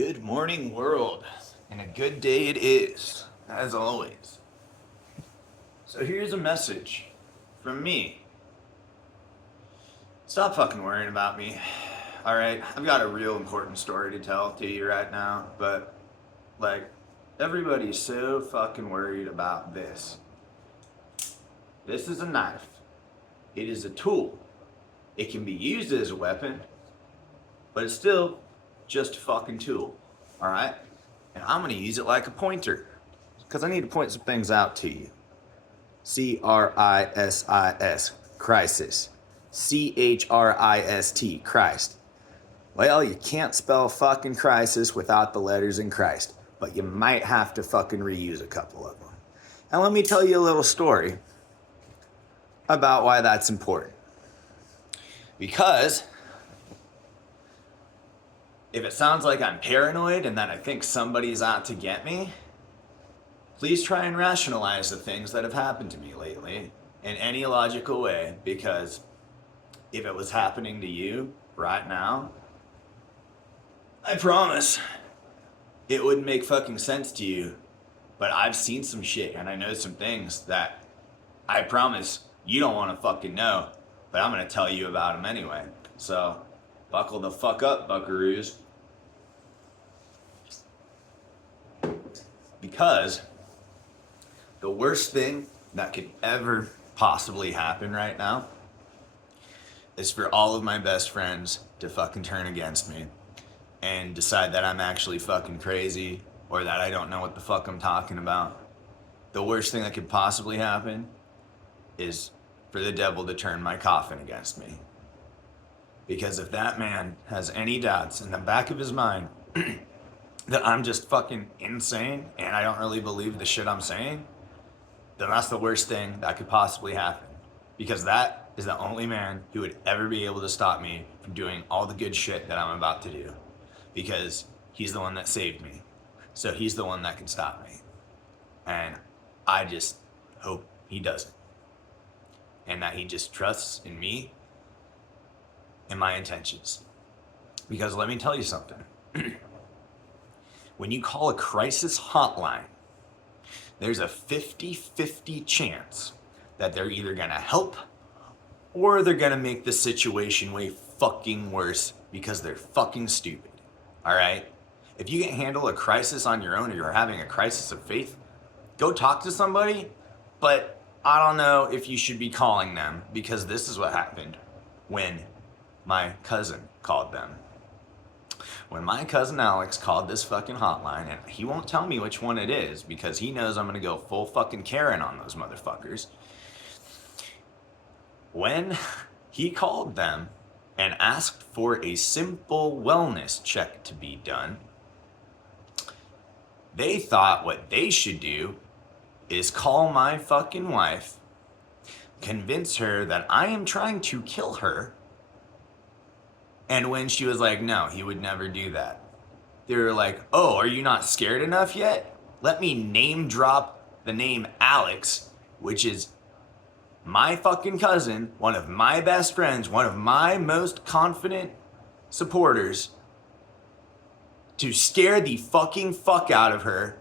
Good morning, world, and a good day it is, as always. So here's a message from me. Stop fucking worrying about me. Alright, I've got a real important story to tell to you right now, but, like, everybody's so fucking worried about this. This is a knife. It is a tool. It can be used as a weapon, but it's still just a fucking tool. Alright? And I'm gonna use it like a pointer. Because I need to point some things out to you. CRISIS, crisis. CHRIST, Christ. Well, you can't spell fucking crisis without the letters in Christ, but you might have to fucking reuse a couple of them. And let me tell you a little story about why that's important. Because if it sounds like I'm paranoid and that I think somebody's out to get me, please try and rationalize the things that have happened to me lately in any logical way, because if it was happening to you right now, I promise it wouldn't make fucking sense to you. But I've seen some shit and I know some things that I promise you don't want to fucking know, but I'm gonna tell you about them anyway. So buckle the fuck up, buckaroos. Because the worst thing that could ever possibly happen right now is for all of my best friends to fucking turn against me and decide that I'm actually fucking crazy or that I don't know what the fuck I'm talking about. The worst thing that could possibly happen is for the devil to turn my coffin against me. Because if that man has any doubts in the back of his mind that I'm just fucking insane and I don't really believe the shit I'm saying, then that's the worst thing that could possibly happen. Because that is the only man who would ever be able to stop me from doing all the good shit that I'm about to do. Because he's the one that saved me. So he's the one that can stop me. And I just hope he doesn't. And that he just trusts in me and my intentions. Because let me tell you something. When you call a crisis hotline, there's a 50-50 chance that they're either gonna help or they're gonna make the situation way fucking worse because they're fucking stupid. Alright? If you can't handle a crisis on your own or you're having a crisis of faith, go talk to somebody, but I don't know if you should be calling them, because this is what happened when my cousin called them. When my cousin Alex called this fucking hotline, and he won't tell me which one it is because he knows I'm gonna go full fucking Karen on those motherfuckers. When he called them and asked for a simple wellness check to be done, they thought what they should do is call my fucking wife, convince her that I am trying to kill her. And when she was like, no, he would never do that, they were like, oh, are you not scared enough yet? Let me name drop the name Alex, which is my fucking cousin, one of my best friends, one of my most confident supporters, to scare the fucking fuck out of her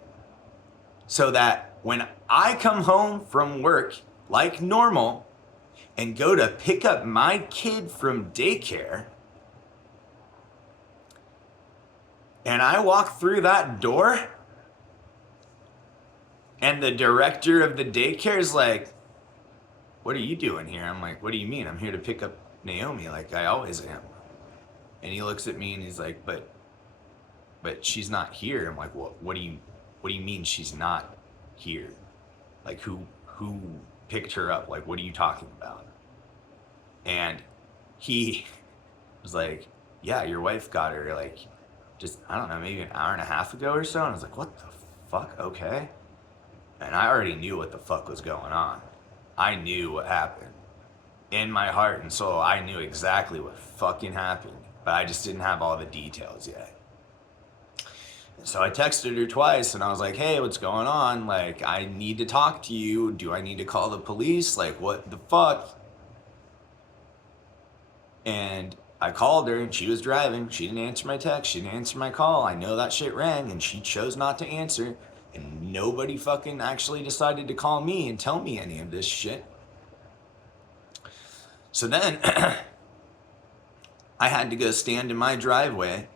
so that when I come home from work like normal and go to pick up my kid from daycare, and I walk through that door and the director of the daycare is like, what are you doing here? I'm like, what do you mean? I'm here to pick up Naomi like I always am. And he looks at me and he's like, but she's not here. I'm like, what do you mean she's not here? Like who picked her up? Like, what are you talking about? And he was like, yeah, your wife got her like just, I don't know, maybe an hour and a half ago or so. And I was like, what the fuck? Okay. And I already knew what the fuck was going on. I knew what happened. In my heart and soul, I knew exactly what fucking happened, but I just didn't have all the details yet. So I texted her twice and I was like, hey, what's going on? Like, I need to talk to you. Do I need to call the police? Like, what the fuck? And I called her and she was driving. She didn't answer my text. She didn't answer my call. I know that shit rang and she chose not to answer. And nobody fucking actually decided to call me and tell me any of this shit. So then I had to go stand in my driveway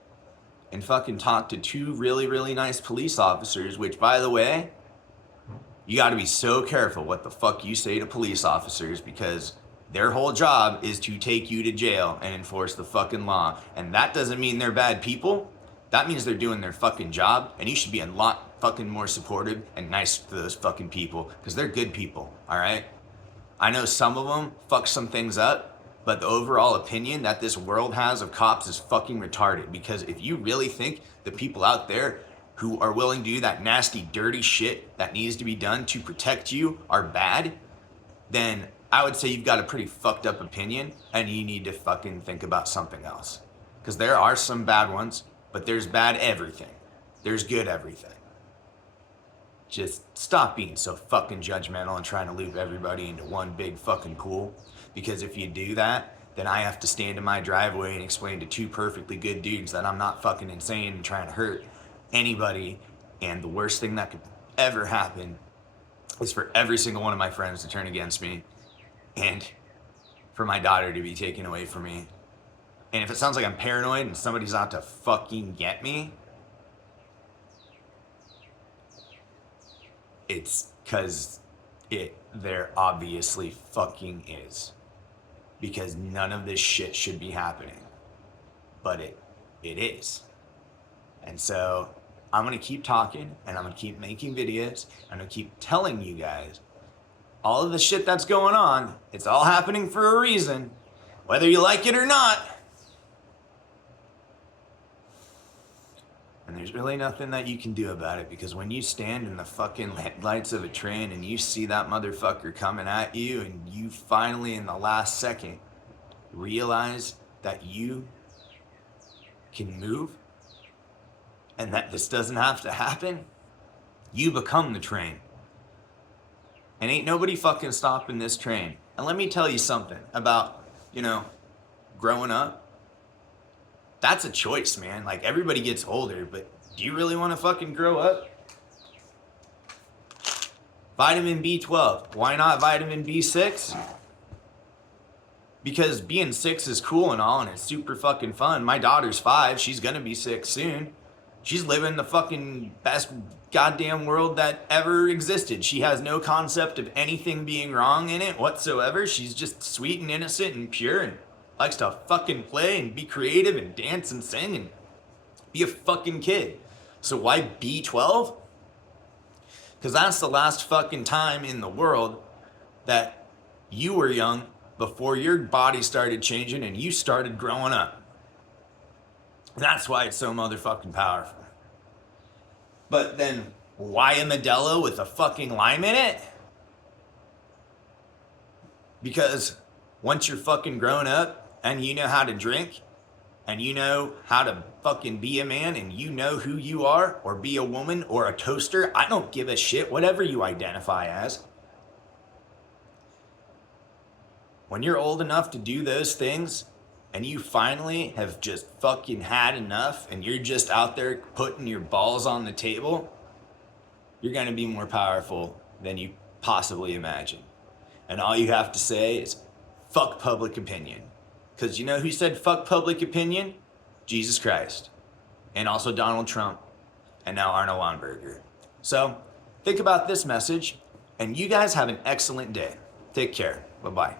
and fucking talk to two really, really nice police officers, which, by the way, you got to be so careful what the fuck you say to police officers, because their whole job is to take you to jail and enforce the fucking law. And that doesn't mean they're bad people. That means they're doing their fucking job, and you should be a lot fucking more supportive and nice to those fucking people, because they're good people, all right? I know some of them fuck some things up, but the overall opinion that this world has of cops is fucking retarded. Because if you really think the people out there who are willing to do that nasty, dirty shit that needs to be done to protect you are bad, then I would say you've got a pretty fucked up opinion and you need to fucking think about something else. Because there are some bad ones, but there's bad everything. There's good everything. Just stop being so fucking judgmental and trying to loop everybody into one big fucking pool. Because if you do that, then I have to stand in my driveway and explain to two perfectly good dudes that I'm not fucking insane and trying to hurt anybody. And the worst thing that could ever happen is for every single one of my friends to turn against me and for my daughter to be taken away from me. And if it sounds like I'm paranoid and somebody's out to fucking get me, it's because there obviously fucking is. Because none of this shit should be happening. But it is. And so I'm gonna keep talking and I'm gonna keep making videos. I'm gonna keep telling you guys all of the shit that's going on. It's all happening for a reason, whether you like it or not. And there's really nothing that you can do about it, because when you stand in the fucking headlights of a train and you see that motherfucker coming at you and you finally in the last second realize that you can move and that this doesn't have to happen, you become the train. And ain't nobody fucking stopping this train. And let me tell you something about, growing up. That's a choice, man. Like, everybody gets older, but do you really want to fucking grow up? Vitamin B12. Why not vitamin B6? Because being 6 is cool and all, and it's super fucking fun. My daughter's 5. She's gonna be 6 soon. She's living the fucking best goddamn world that ever existed. She has no concept of anything being wrong in it whatsoever. She's just sweet and innocent and pure and likes to fucking play and be creative and dance and sing and be a fucking kid. So why B12? Because that's the last fucking time in the world that you were young before your body started changing and you started growing up. That's why it's so motherfucking powerful. But then why a Modelo with a fucking lime in it? Because once you're fucking grown up and you know how to drink, and you know how to fucking be a man, and you know who you are, or be a woman, or a toaster, I don't give a shit, whatever you identify as. When you're old enough to do those things, and you finally have just fucking had enough, and you're just out there putting your balls on the table, you're gonna be more powerful than you possibly imagine. And all you have to say is, fuck public opinion. Because you know who said fuck public opinion? Jesus Christ. And also Donald Trump. And now Arnold Weinberger. So, think about this message, and you guys have an excellent day. Take care. Bye-bye.